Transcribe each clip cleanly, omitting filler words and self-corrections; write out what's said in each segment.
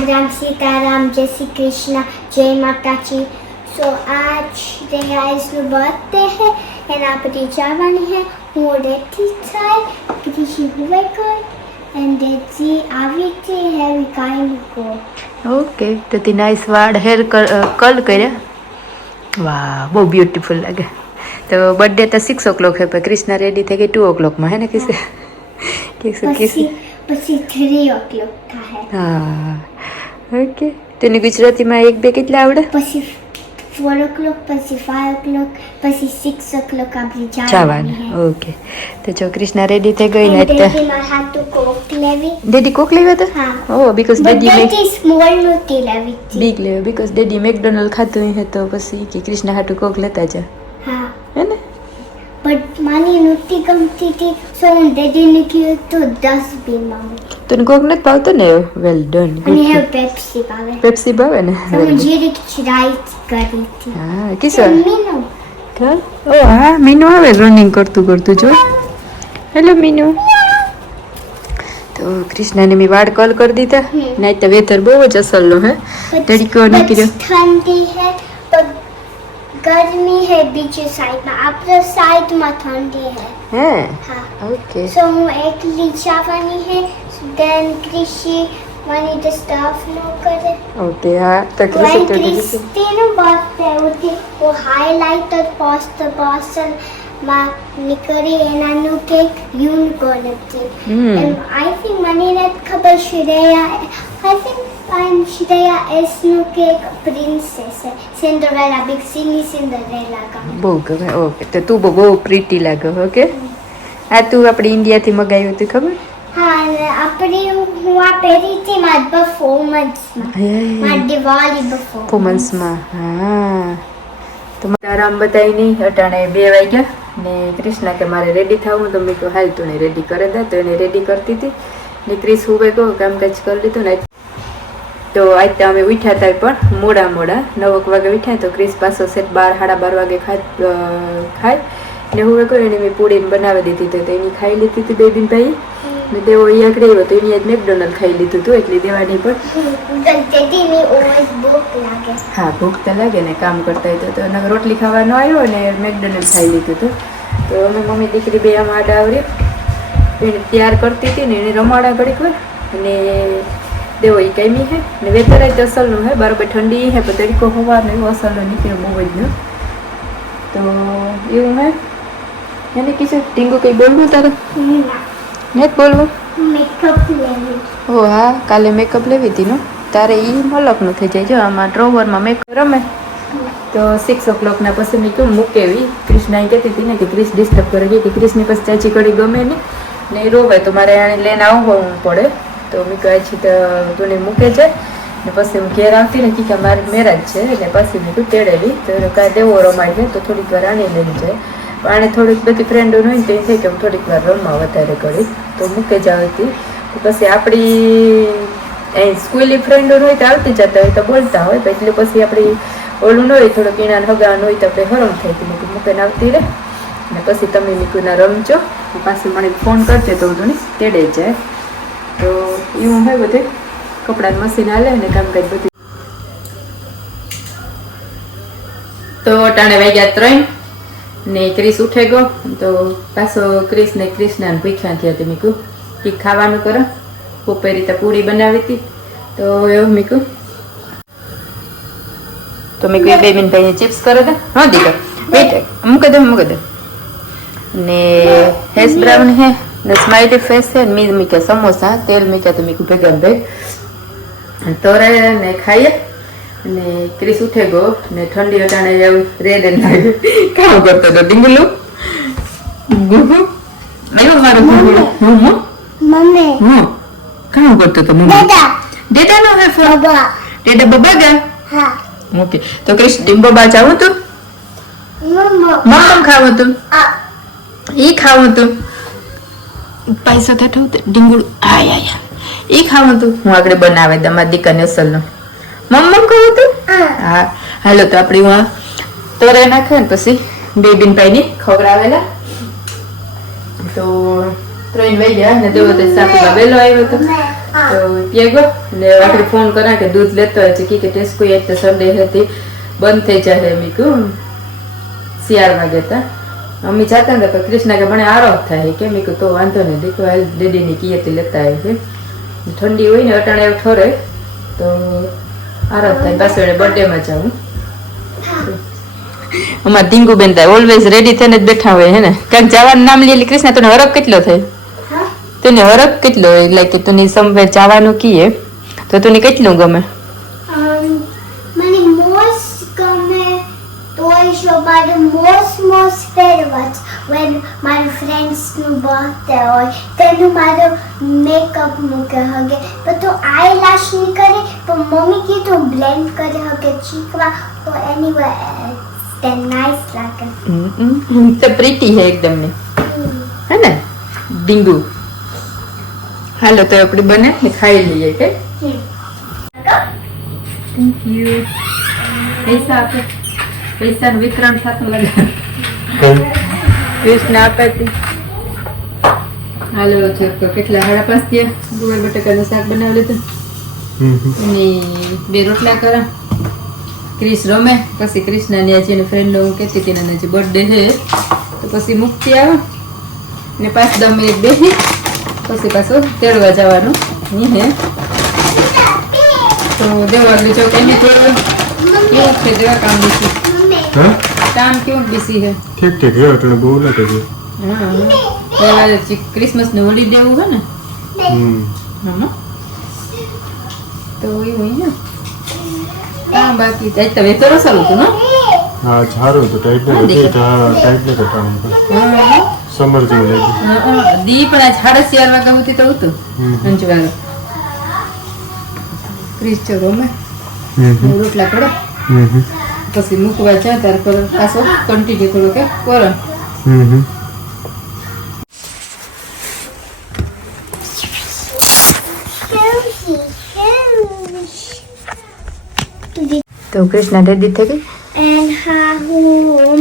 राम राम सीताराम जय श्री कृष्णा जय माता जी। सो आज रेहाइसનો બર્થડે છે એના પછી જવાની છે હું રેડી થાય પછી હુવે કોઈ એન્ડ જે આવી છે હેવી કાઇન્ડ કો ઓકે તો તે નાઇસ વાળ હેર કલ કર્યા વાહ બહુ બ્યુટીફુલ લાગે તો બર્થડે તો 6 o'clock है पर कृष्णा रेडी થઈ ગઈ 2 o'clock માં है ને किसे પછી 3 o'clock था है હા ઓકે તને ગુજરાતીમાં એક બે કેટલા આવડે પછી 4 o'clock પછી 5 o'clock પછી 6 o'clock આપણી જવાનું ઓકે તો જો કૃષ્ણા રેડી થઈ ગઈ ને ડેડી માર હાથું કોક લેવી ડેડી કોક લેવા તો હા ઓ બીકોઝ ડેડી ડેડી સ્મોલ નહોતી લેવી બિગ લેવા બીકોઝ ડેડી મેકડોનલ્ડ ખાતું હે તો પછી કે કૃષ્ણા હાટું કોક લેતા જા હા હે ને બટ માની નહોતી ગમતી હતી સો હું ડેડીને કીધું તો 10 બી માંગુ તને કોક નથી ભાવતો ને વેલ ડન અને હવે પેપ્સી ભાવે પેપ્સી ભાવે ને તો હું જીરીક ટ્રાય કરી હતી હા કિસર મીનુ ઓ હા મીનુ આવે રનિંગ કરતું કરતું જો હેલો મીનુ તો કૃષ્ણાને મેં વાળ કલ કરી દીધા નહીં તો વેધર બહુ જ અસલનો હે તડકો નીકળ્યો ઠંડી હે पर गर्मी है बीच साइड में आपके साइड में ठंडी है હે हाँ ઓકે सो હું એકલી જવાની है देन कृषि मनी द स्टाफ नो करे ઓકે હા તો when કૃષ્ણ क्रिस्टीनो birthday होती वो हाइलाइटर पोस्ट पर्सन માં નીકળી એનાનું કેક યુનિકોર્ન હતી and I think મને નથી ખબર Shreya I think I'm Shreya S નું કેક પ્રિન્સેસ છે સિન્ડરેલા બિગ સિની સિન્ડરેલા કા બહુ ગમે ઓકે તો તું બહુ પ્રીટી લાગે ઓકે આ તું આપણે ઇન્ડિયાથી મગાવ્યું હતું ખબર હા અને આપણે હું આ પહેરી હતી મારા પરફોર્મન્સમાં મારા દિવાળી પરફોર્મન્સમાં હા તો આરામ બતાવી નહીં અટાણે 2 વાગ્યા ને કૃષ્ણા કે મારે રેડી થવું તો મેં કહ્યું હાલ તું ને રેડી કરે દે તો એને રેડી કરતી હતી ને ક્રિસ હું કહો કામકાજ કરી લીધું ને તો આજ તો અમે ઉઠ્યા હતા પણ મોડા 9 વાગે ઉઠ્યા તો ક્રિસ પાછો સેટ 12 વાગે ખાય ને હું કહું એને મેં પૂડીને બનાવી દીધી તો એની ખાઈ લીધી હતી બેબીન ભાઈ ને દેવો અહીંયા આગળ આવ્યો તો એની આજ મેકડોનલ્ડ ખાઈ લીધું હતું એટલે દેવાની પણ તેની ઓવરસ ભૂખ લાગે હા ભૂખ તો લાગે ને કામ કરતા હોય તો નગર રોટલી ખાવાનો આવ્યો ને મેકડોનલ્ડ ખાઈ લીધું હતું તો અમે મમ્મી દીકરી બે આમ આડા આવરી એને તૈયાર કરતી હતી ને એને રમાડા ઘડીક વાર અને દેવો એ કાયમી હે ને વેધર જ અસલનું હે બરાબર ઠંડી હે પણ તડકો હવાનો એવો અસલનો નીકળ્યો બહુ જ તો એવું હે એને કીધું ટીંગુ કંઈ બોલવું તારે નથી બોલવું મેકઅપ લેવી ઓ હા કાલે મેકઅપ લેવી હતી નો તારે એ મલકનું થઈ જાય જો આમાં ડ્રોવરમાં મેકઅપ રમે તો 6 o'clock ના પછી મેં કેવું મૂકેવી કૃષ્ણા કહેતી હતી ને કે ક્રિસ ડિસ્ટર્બ કરે કે ક્રિસની પછી ચાચી કડી ગમે ને એ રોવે તો મારે એને લઈને આવવું પડે તો મેં કહે છે તો તું મૂકે છે ને પછી હું ઘેર આવતી ને કે મારે મેરેજ છે ને પછી મેં તેડેલી તો કાંઈ દેવો રમાય છે તો થોડીક વાર આની લઈને જાય પણ આને થોડીક બધી ફ્રેન્ડો હોય ને તો એ થાય કે હું થોડીક વાર રમવા વધારે કરી તો મૂકે જ આવતી પછી આપણી અહીં સ્કૂલની ફ્રેન્ડો હોય તો આવતી જતા હોય તો બોલતા હોય તો એટલે પછી આપણી ઓલું ન હોય થોડુંક એના હગાનું હોય તો આપણે હરમ થાય કે મેં મૂકીને આવતી રહે ને પછી તમે મીકુના રમજો પાછી મને ફોન કરજો તો બધું તેડે જાય તો એવું હોય બધું કપડાની મશીન હાલે ને કામકાજ બધું તો ટાણે વાગ્યા 3 ને ક્રિસ ઉઠે ગયો તો પાછો ક્રિસ ને કૃષ્ણા ભૂખ્યા થયા હતી મીકું કે ખાવાનું કરો બપોરે તો પૂરી બનાવી હતી તો એવું મીકું તો મેં કોઈ બેબીન ભાઈને ચિપ્સ કરે દે હા દીકર વેટ મૂકી દે ને હેશ બ્રાઉન હે ને સ્માઈલી ફેસ છે ને મી કે સમોસા તેલ મીકા તો મીકું ભેગા ભાઈ તોરે ને ખાઈએ ને ક્રિસ ઉઠે ગયો ને ઠંડી અટાણે એવું રેડ લાગે કામ કરતો તો ડીંગલું ગુગુ આવ્યો મારો ગુગુ મમ્મી કામ કરતો તો મમ્મી ડેડા નો હે ફોન ડેડા બબા ગા હા ઓકે તો ક્રિસ ડિમ્બો બા જાવું તું મમ્મ ખાવું તું ઈ ખાવું તું પૈસા થતું ડીંગુડ આયા ઈ ખાવું તું હું આગળ બનાવે તમારી દીકરાને અસલનો મમ્મ ખાવું તું હા હાલો તો આપણી હું તોરે નાખે ને પછી બેબીન ભાઈને ખવડાવેલા તો 3 વાગ્યા ને દેવો તો સાપીમાં વહેલો આવ્યો હતો તો પેગો ને આખરે ફોન કરા કે દૂધ લેતો હોય છે કે ટેસ્કો એક તો સન્ડે હતી બંધ થઈ જાય એમ કહ્યું શિયાળમાં જતા મમ્મી જાતા હતા પણ કૃષ્ણા કે મને આરો થાય કે મેં તો વાંધો નહીં દેખો ડેડીની કિયતી લેતા આવે છે ઠંડી હોય ને અટાણે એવું ઠરે તો આરો થાય પાછળ બર્થડેમાં જાઉં અમાર ઢીંગુબેન થાય ઓલવેઝ રેડી થઈને જ બેઠા હોય હે ને ક્યાંક જવાનું નામ લે કૃષ્ણા તને હરખ કેટલો થાય તને હરખ કેટલો હોય લાઈક કે તું સમવેર જવાનું કીએ તો તને કેટલું ગમે મને most ગમે toy show મારો most favorite when મારા friends નું birthday હોય તેનું મારો makeup મૂકે હગે પણ તો eyelash ની કરે પણ મમ્મી કીધું blend કરે હગે ચીકવા તો anyway તે nice લાગે તો પ્રીટી હે એકદમ ને હે ને ડીંગુ હાલો તો આપણે બને ને ખાઈ લઈએ કે થેન્ક યુ પૈસા આપે પૈસાનું વિતરણ થતું લાગે કૃષ્ણ આપે તે હાલો છે તો કેટલા 5:30 થયા ગુવાર બટાકાનું શાક બનાવી લીધું અને 2 રોટલા કરા ક્રિશ રમે પછી કૃષ્ણની આજે એની ફ્રેન્ડનો હું કહેતી હતી ને જે બર્થડે છે તો પછી મુક્તિ આવે ને 5-10 મિનિટ બેસી પછી પાછું તેડવા જવાનું હે તો દેવાગલી ચોક એની થોડું કેવું છે દેવા કામ બીસી કામ કેવું બીસી છે ઠીક રહ્યો એટલે બહુ લાગે છે હા ક્રિસમસ નું હોલિડે એવું છે ને તો એવું ને કામ બાકી જાય તો વેતરો સારું હતું ને હા સારું તો ટાઈટ ને કટાણું સમર જેવું લાગ્યું દી પણ આજ 11:30 વાગ્યા સુધી તો હતું 5 વાગે ક્રિસ ચો રોમે રોટલા કરો પછી મૂકવા જા તાર પર પાછો કન્ટિન્યુ કરો કે કરો તો કૃષ્ણા રેડી થઈ ગઈ and હા હું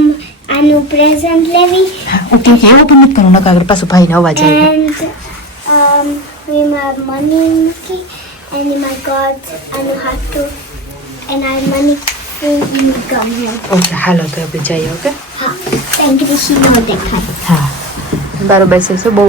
આનું પ્રેઝન્ટ લેવી ઓકે ઓકે એવું પણ નથી કરવું નકા આગળ પાછું ભાઈને અવાજ આવે and we have money મૂકી and my god આનું હાથું and our money will come here okay hello તો આપણે જઈએ ઓકે હા થેન્ક યુ નો દેખાય હા બરોબર છે બહુ